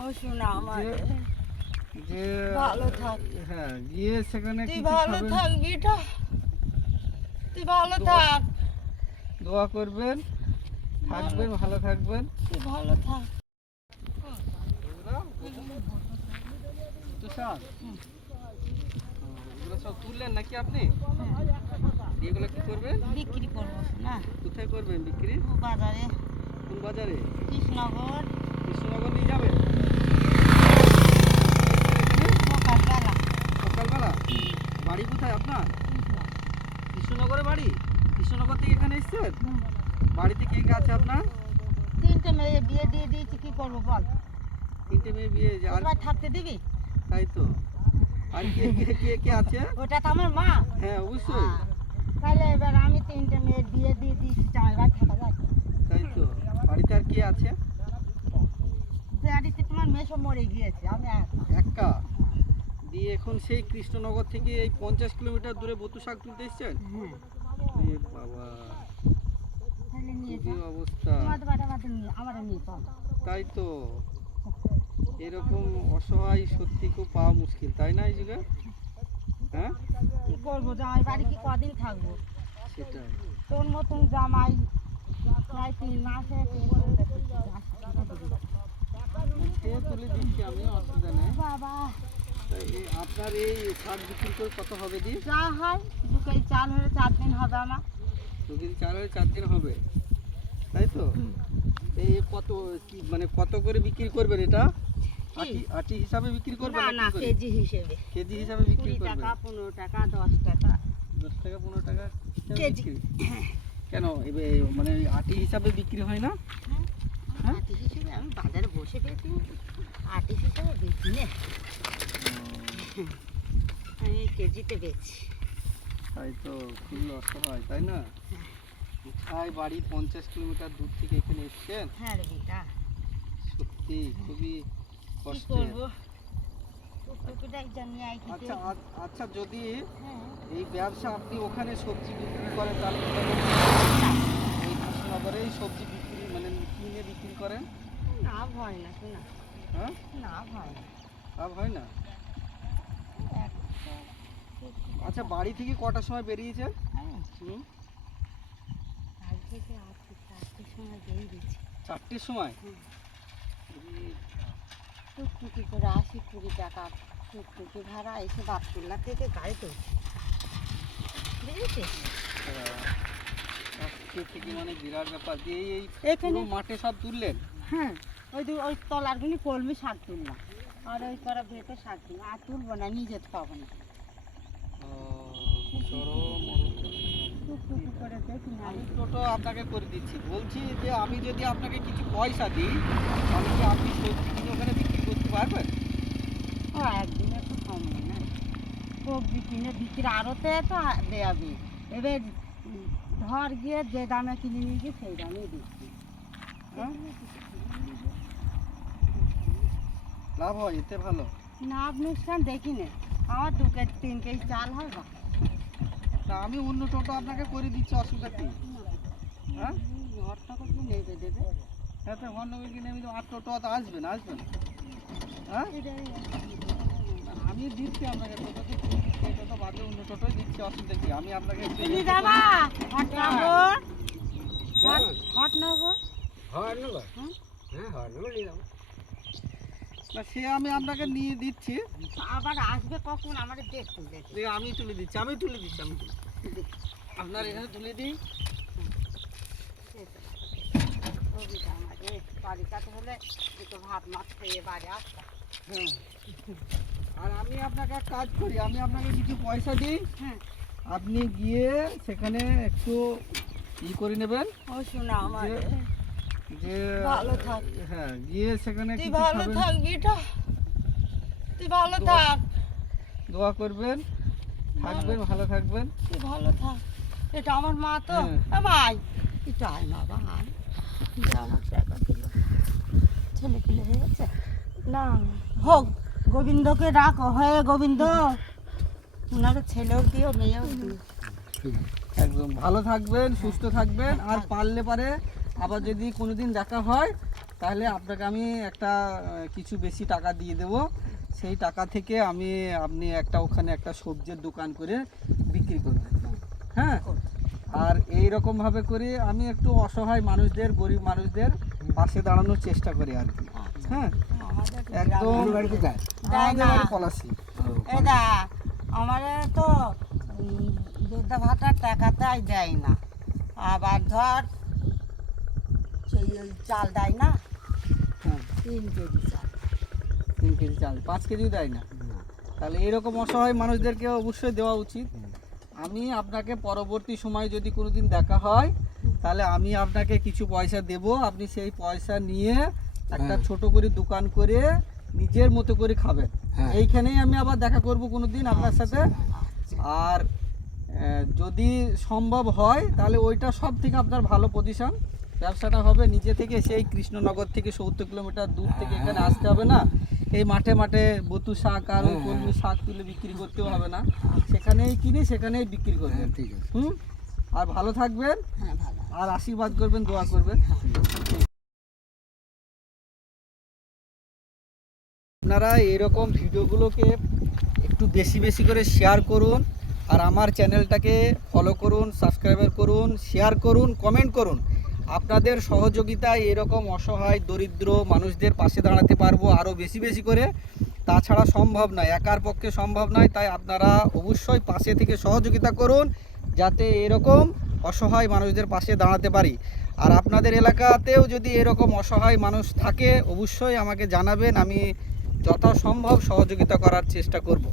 ও শোনা আমার যে ভালো থাক। হ্যাঁ গিয়ে সেখানে তুই কিছু ভালো খাবেন, থাক বেটা, তুই ভালো থাক, দোয়া করবেন, থাকবেন, ভালো থাকবেন। তুই ভালো থাক। তুষার, এগুলো সব তুললেন নাকি আপনি? এগুলো কি করবেন? বিক্রি করবো না, কোথায় করবেন বিক্রি? বাজারে, কোন বাজারে? কৃষ্ণনগর। কৃষ্ণনগর নিয়ে যাবেন সকালবেলা সকালবেলা? বাড়ি কোথায় আপনার? কৃষ্ণনগরে বাড়ি? কৃষ্ণনগর থেকে এখানে এসেছেন? বাড়িতে কে কে আছে আপনার? 3টে মেয়ে বিয়ে দিয়ে দিয়েছি, কি করবো বল? 3টে মেয়ে বিয়ে, আর তোর থাকতে দিবি? তাই তো। আর কে কে কে কে আছে? ওটা তো আমার মা। হ্যাঁ অবশ্যই। তাহলে এবার আমি 3টে মেয়ে বিয়ে দিয়ে দিয়েছি, জামাইবাড়ি থাকা যায়? তাই তো। বাড়িতে আর কে আছে? বাড়িতে তোমার মেয়ে সব মরে গিয়েছে, আমি একা। দিয়ে এখন সেই কৃষ্ণনগর থেকে এই 50 কিলোমিটার দূরে বতু শাক তুলতে এসেছেন? এ বাবা, তাহলে নিয়ে কি অবস্থা। তোমাদের বাড়ি আমাদের নিয়ে, আমার নিয়ে চল। তাই তো, এরকম অসহায় সত্যি খুব পাওয়া মুশকিল, তাই না এই যুগে? হ্যাঁ কি করবো, জামাই বাড়ি কি কদিন থাকবো? সেটাই। তোর মতন জামাই প্রায় 3 মাসে সে তুলে দিচ্ছি আমি, অসুবিধা নেই। বাবা, আপনার এই শাক বিক্রি করে কত হবে দি? যা হয় 2 কেজি চাল হলে 4 দিন হবে আমার। 2 কেজি চাল হলে 4 দিন হবে, তাই তো। এই কত কি মানে কত করে বিক্রি করবেন এটা? আটি আটি হিসাবে বিক্রি করবেন না না, নাকি করে? কেজি হিসেবে। কেজি হিসাবে বিক্রি 20 করবেন? টাকা, 15 টাকা, 10 টাকা 10 টাকা 15 টাকা কেজি। বিক্রি? কেন মানে আটি হিসাবে বিক্রি হয় না? হ্যাঁ? আটি হিসেবে আমি বাজারে বসে পেয়েছি, আটি হিসেবে বেচি না, আমি কেজিতে বেচি। তাই তো, খুবই অসহায় তাই না? কোথায় বাড়ি, 50 কিলোমিটার দূর থেকে এখানে এসেছেন? হ্যাঁ রে বেটা, সত্যি খুবই কি কষ্ট। করবো, টুকটুকিটাই জানি আই কি। আচ্ছা আচ্ছা, যদি হ্যাঁ, এই ব্যবসা আপনি ওখানে সবজি বিক্রি করেন তাহলে কিভাবে? এই কৃষ্ণনগরেই সবজি বিক্রি মানে কিনে বিক্রি করেন? না ভয় না শোনা, হ্যাঁ, না ভয় না। লাভ হয় না? আচ্ছা, বাড়ি থেকে কটার সময় বেরিয়েছেন? হ্যাঁ, হুম, বাড়ি থেকে আসছি 4টের সময় বেরিয়ে গেছি। 4টের সময়? টুকটুকি করে আসি, 20 টাকা টুকটুকি ভাড়া, এসে বাতকুল্লা থেকে গাড়িতে উঠি, বুঝেছিস? আজকে থেকে মানে বিরাট ব্যাপার। দিয়ে এই এখানে পুরো মাঠে সব তুললেন? হ্যাঁ, ওই তলারগুলি কলমি শাক তুললাম, আর ওই করা ভেতর শাক তুললাম, আর তুলবো না, নিজে পাবো না। চরম টুকটুকি করে দেখি না। আমি টোটো আপনাকে করে দিচ্ছি, বলছি যে আমি যদি আপনাকে কিছু পয়সা দিই তাহলে কি আপনি সবজি কিনে ওখানে বিক্রি করতে পারবেন? ও একদিনে তো সম্ভব না, সবজি কিনে বিক্রি আরতে তো দেয়াবে, এবার ধর গিয়ে যে দামে কিনে নিয়ে গিয়ে সেই দামেই দিচ্ছি। হ্যাঁ, লাভ হয় এতে? ভালো না অনুষ্ঠান দেখি না, আমার 2 কেজি 3 কেজি চাল হয় বা না, আমি অন্য টোটো আপনাকে করে দিচ্ছি, অসুবিধা কি? হ্যাঁ, ঘরটা কি নেবে দেবে? হ্যাঁ, তো ঘন্নগর কিনে আমি তো, আর টোটো তো আসবে না, আসবে না। হ্যাঁ, আমি দিচ্ছি আপনাকে টোটো, সেই টোটো বাদে অন্য টোটোই দিচ্ছি, অসুবিধা কি? আমি আপনাকে তুমি যাবা হটনগর? হটনগর না, সে আমি আপনাকে নিয়ে দিচ্ছি। আবার আসবে কখন আমাদের দেখতে দেখে। দেখে আমি তুলে দিচ্ছি, আমি তুলে দিচ্ছি, আমি তুলে আপনার এখানে তুলে দিই। ছবিটা আমাদের বাড়ি কাছে হলে একটু ভাত মাছ খেয়ে বাড়ি আসতাম। হ্যাঁ, আর আমি আপনাকে এক কাজ করি, আমি আপনাকে কিছু পয়সা দিই, হ্যাঁ, আপনি গিয়ে সেখানে একটু করে নেবেন। ও শোনা আমার যে ভালো থাক। হ্যাঁ, গিয়ে সেখানে তুই কিছু ভালো খাবেন, থাক বেটা, তুই ভালো থাক, দোয়া করবেন, থাকবেন, ভালো থাকবেন। তুই ভালো থাক। এটা আমার মা তো, হ্যাঁ। ভাই এটা আয় মা, ভাই আমার টাকা দিল, ছেলে পিলে হয়ে গেছে না, হোক গোবিন্দকে ডাকো, হয়ে গোবিন্দ ওনার ছেলেও দিও মেয়েও দিও। একদম ভালো থাকবেন, সুস্থ থাকবেন, আর পারলে পারে আবার যদি কোনোদিন দেখা হয় তাহলে আপনাকে আমি একটা কিছু বেশি টাকা দিয়ে দেব। সেই টাকা থেকে আপনি ওখানে একটা সবজির দোকান করে বিক্রি করবেন। হ্যাঁ, আর এই রকম ভাবে করে আমি একটু অসহায় মানুষদের, গরিব মানুষদের পাশে দাঁড়ানোর চেষ্টা করি আর কি। হ্যাঁ, আমাদের একদম দেয় আমাদের না। বাড়ি পলাশী। এটা আমার তো বৃদ্ধা ভাতার টাকাটাই দেয় না, আবার ধর সেই ওই চাল দেয় না, হ্যাঁ, 3 কেজি চাল। 3 কেজি চাল, 5 কেজিও দেয় না। তাহলে এরকম অসহায় মানুষদেরকে অবশ্যই দেওয়া উচিত। আমি আপনাকে পরবর্তী সময় যদি কোনোদিন দেখা হয়, তাহলে আমি আপনাকে কিছু পয়সা দেব। আপনি সেই পয়সা নিয়ে একটা ছোট করে দোকান করে নিজের মতো করে খাবেন। এইখানেই আমি আবার দেখা করব কোনোদিন আপনার সাথে। আর যদি সম্ভব হয় তাহলে ওইটা সব থেকে আপনার ভালো পজিশন, ব্যবসাটা হবে নিজে থেকে। সেই কৃষ্ণনগর থেকে 70 কিলোমিটার দূর থেকে এখানে আসতে হবে না। এই মাঠে মাঠে বতু শাক আর ওই কলমি শাক তুলে বিক্রি করতেও হবে না, সেখানেই কিনে সেখানেই বিক্রি করবেন। ঠিক আছে। আর ভালো থাকবেন, হ্যাঁ, ভালো। আর আশীর্বাদ করবেন, দোয়া করবেন। আপনারা এরকম ভিডিওগুলোকে একটু বেশি বেশি করে শেয়ার করুন, আর আমার চ্যানেলটাকে ফলো করুন, সাবস্ক্রাইব করুন, শেয়ার করুন, কমেন্ট করুন। আপনাদের সহযোগিতায় এরকম অসহায় দরিদ্র মানুষদের পাশে দাঁড়াতে পারবো আরও বেশি বেশি করে। তাছাড়া সম্ভব নয়, একার পক্ষে সম্ভব নয়। তাই আপনারা অবশ্যই পাশে থেকে সহযোগিতা করুন, যাতে এরকম অসহায় মানুষদের পাশে দাঁড়াতে পারি। আর আপনাদের এলাকাতেও যদি এরকম অসহায় মানুষ থাকে, অবশ্যই আমাকে জানাবেন, আমি যথাসম্ভব সহযোগিতা করার চেষ্টা করব।